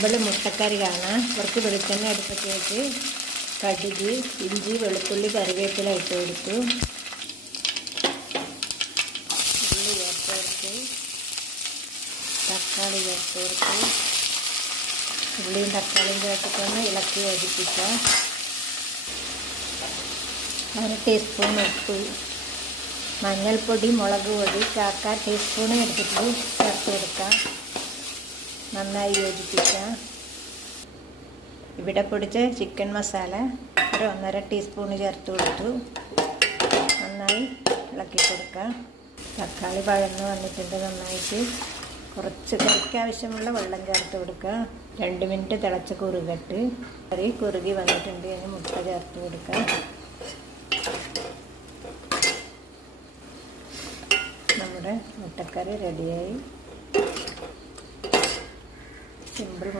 Simple മുട്ടക്കറി കാണാം. കുറച്ച് വെളിച്ചെണ്ണ അടുപ്പത്ത് വെച്ച് കടുക്, ഇഞ്ചി, വെളുത്തുള്ളി, കറിവേപ്പില ഇട്ട് കൊടുത്തു. ഉള്ളി ചേർത്ത് കൊടുത്ത്, തക്കാളി ചേർത്ത് കൊടുത്ത്, ഉള്ളിയും തക്കാളിയും ചേർത്തിട്ടൊന്ന് ഇളക്കി യോജിപ്പിക്കാം. 1 ടീസ്പൂൺ ഉപ്പ്, മഞ്ഞൾപ്പൊടി, മുളക് പൊടി 1/4 ടീസ്പൂൺ എടുത്തിട്ട് ചേർത്ത് കൊടുക്കാം. നന്നായി യോജിപ്പിക്കാം. ഇവിടെ പൊടിച്ച ചിക്കൻ മസാല ഒരു 1.5 ടീസ്പൂൺ ചേർത്ത് കൊടുത്തു. നന്നായി ഇളക്കി കൊടുക്കാം. തക്കാളി വഴന്ന് വന്നിട്ടുണ്ട്. നന്നായിട്ട് കുറച്ച് കറിക്ക് ആവശ്യമുള്ള വെള്ളം ചേർത്ത് കൊടുക്കുക. 2 മിനിറ്റ് തിളച്ച കുറുകട്ട്. കറി കുറുകി വന്നിട്ടുണ്ട്. അതിന് മുട്ട ചേർത്ത് കൊടുക്കാം. നമ്മുടെ മുട്ടക്കറി റെഡിയായി. സിമ്പിൾ